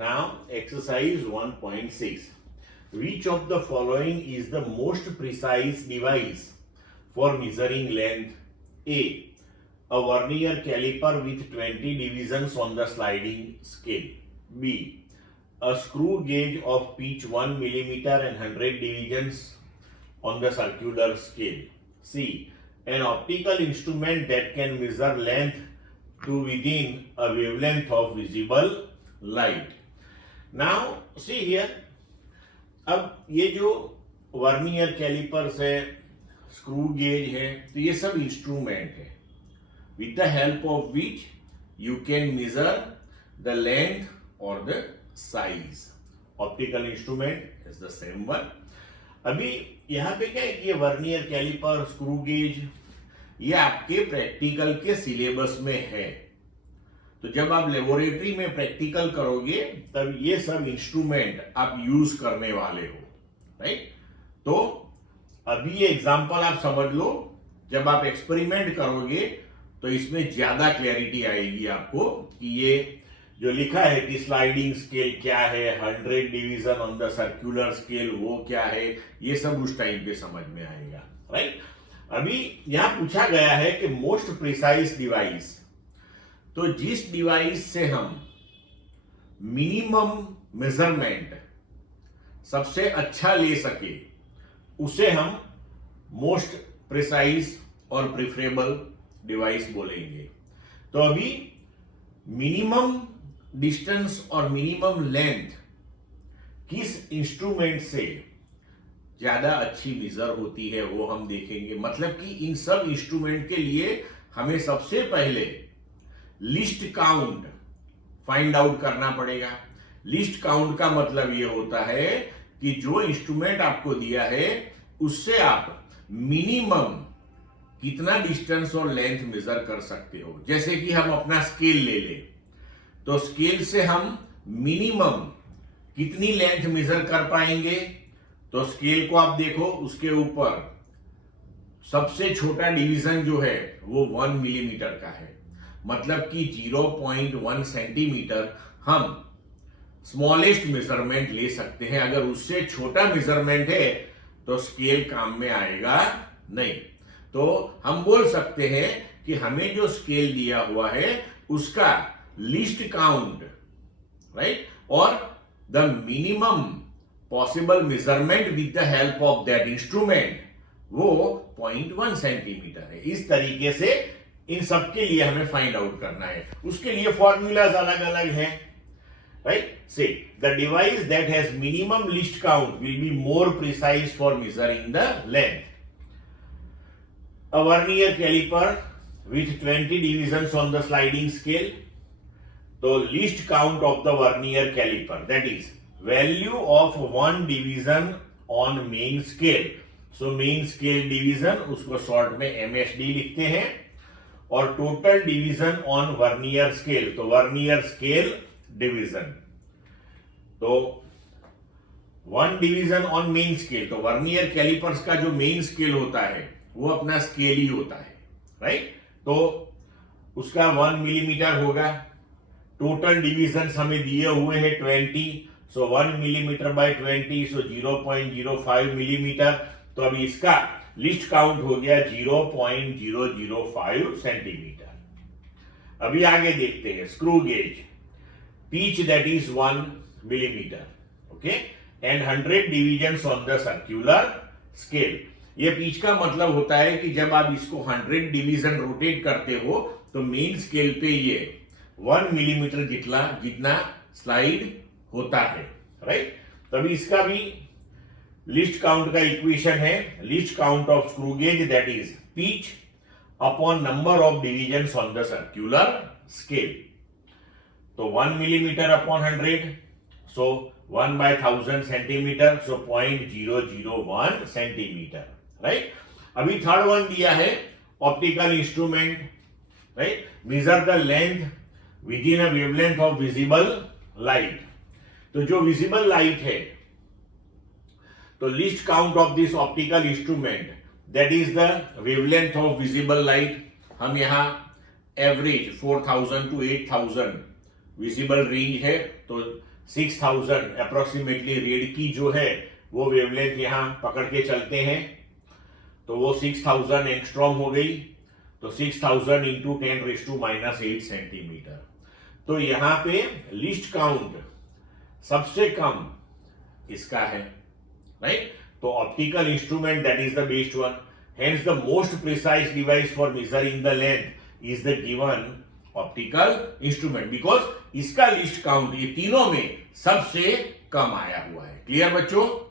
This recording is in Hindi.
Now, exercise 1.6. Which of the following is the most precise device for measuring length? A. A vernier caliper with 20 divisions on the sliding scale. B. A screw gauge of pitch 1 millimeter and 100 divisions on the circular scale. C. An optical instrument that can measure length to within a wavelength of visible light. Now, see here. अब ये जो वर्नियर कैलिपर्स है, स्क्रू गेज है, तो ये सब इंस्ट्रूमेंट है with the help of which you can measure the length or the size. Optical instrument is the same one. अभी यहाँ पे क्या है कि ये वर्नियर कैलिपर, स्क्रू गेज, ये आपके प्रैक्टिकल के सिलेबस में है. तो जब आप लेबोरेटरी में प्रैक्टिकल करोगे तब ये सब इंस्ट्रूमेंट आप यूज करने वाले हो, राइट. तो अभी ये एग्जांपल आप समझ लो, जब आप एक्सपेरिमेंट करोगे तो इसमें ज्यादा क्लैरिटी आएगी आपको कि ये जो लिखा है कि स्लाइडिंग स्केल क्या है, 100 division on the circular scale वो क्या है, ये सब उस टाइम पे समझ में आएगा, राइट. अभी यहां पूछा गया है कि मोस्ट प्रिसाइज डिवाइस, तो जिस डिवाइस से हम मिनिमम मेजरमेंट सबसे अच्छा ले सके उसे हम मोस्ट प्रिसाइज और प्रिफरेबल डिवाइस बोलेंगे. तो अभी मिनिमम डिस्टेंस और मिनिमम लेंथ किस इंस्ट्रूमेंट से ज्यादा अच्छी मेजर होती है वो हम देखेंगे. मतलब कि इन सब इंस्ट्रूमेंट के लिए हमें सबसे पहले लिस्ट काउंट फाइंड आउट करना पड़ेगा. लिस्ट काउंट का मतलब ये होता है कि जो इंस्ट्रूमेंट आपको दिया है उससे आप मिनिमम कितना डिस्टेंस और लेंथ मेजर कर सकते हो. जैसे कि हम अपना स्केल ले लें, तो स्केल से हम मिनिमम कितनी लेंथ मेजर कर पाएंगे. तो स्केल को आप देखो, उसके ऊपर सबसे छोटा डिवीजन जो है वो 1 मिलीमीटर का है. मतलब कि 0.1 सेंटीमीटर हम स्मॉलेस्ट मेजरमेंट ले सकते हैं. अगर उससे छोटा मेजरमेंट है तो स्केल काम में आएगा नहीं. तो हम बोल सकते हैं कि हमें जो स्केल दिया हुआ है उसका लिस्ट काउंट, राइट, और the minimum possible measurement with the help of that instrument वो 0.1 सेंटीमीटर है. इस तरीके से इन सब के लिए हमें फाइंड आउट करना है. उसके लिए फॉर्मूलाज अलग अलग हैं, राइट. से the device that has minimum list count will be more precise for measuring the length. A vernier caliper with 20 divisions on the sliding scale. The least count of the vernier caliper, that is value of one division on main scale. So main scale division उसको शॉर्ट में MSD लिखते हैं, और total division on vernier scale, तो vernier scale division. तो one division on main scale, तो vernier calipers का जो main scale होता है वो अपना स्केल ही होता है, राइट. तो उसका 1 मिलीमीटर होगा. टोटल डिविजन हमें दिए हुए हैं 20, सो 1 मिलीमीटर बाय 20, सो 0.05 मिलीमीटर. तो अभी इसका लिस्ट काउंट हो गया 0.005 सेंटीमीटर. अभी आगे देखते हैं screw gauge, pitch that is 1 millimetre, okay, and 100 divisions on the circular scale. ये पिच का मतलब होता है कि जब आप इसको 100 डिवीजन रोटेट करते हो तो मेन स्केल पे ये 1 मिलीमीटर जितना स्लाइड होता है, राइट. तभी इसका भी लिस्ट काउंट का इक्वेशन है, list count of screw gauge that is pitch upon number of divisions on the circular scale. तो 1 millimetre upon 100, so 1 by 1000 centimetre, so 0.001 centimetre, right. अभी थर्ड वन दिया है optical instrument, right, measure the length with in a wavelength of visible light. तो जो विजिबल लाइट है, तो list count of this optical instrument that is the wavelength of visible light. हम यहां एवरेज 4000 to 8000 विजिबल रेंज है, तो 6000 अप्रोक्सीमेटली रीड की जो है वो वेवलेंथ यहां पकड़ के चलते हैं, तो वो 6000 एंगस्ट्रॉम हो गई, तो 6000 इंटू 10⁻⁻8 सेंटीमीटर। तो यहां पे लिस्ट काउंट सबसे कम इसका है, राइट। तो optical instrument that is the best one, hence the most precise device for measuring the length is the given optical instrument, because इसका लिस्ट काउंट ये तीनों में सबसे कम आया हुआ है। क्लियर बच्चों?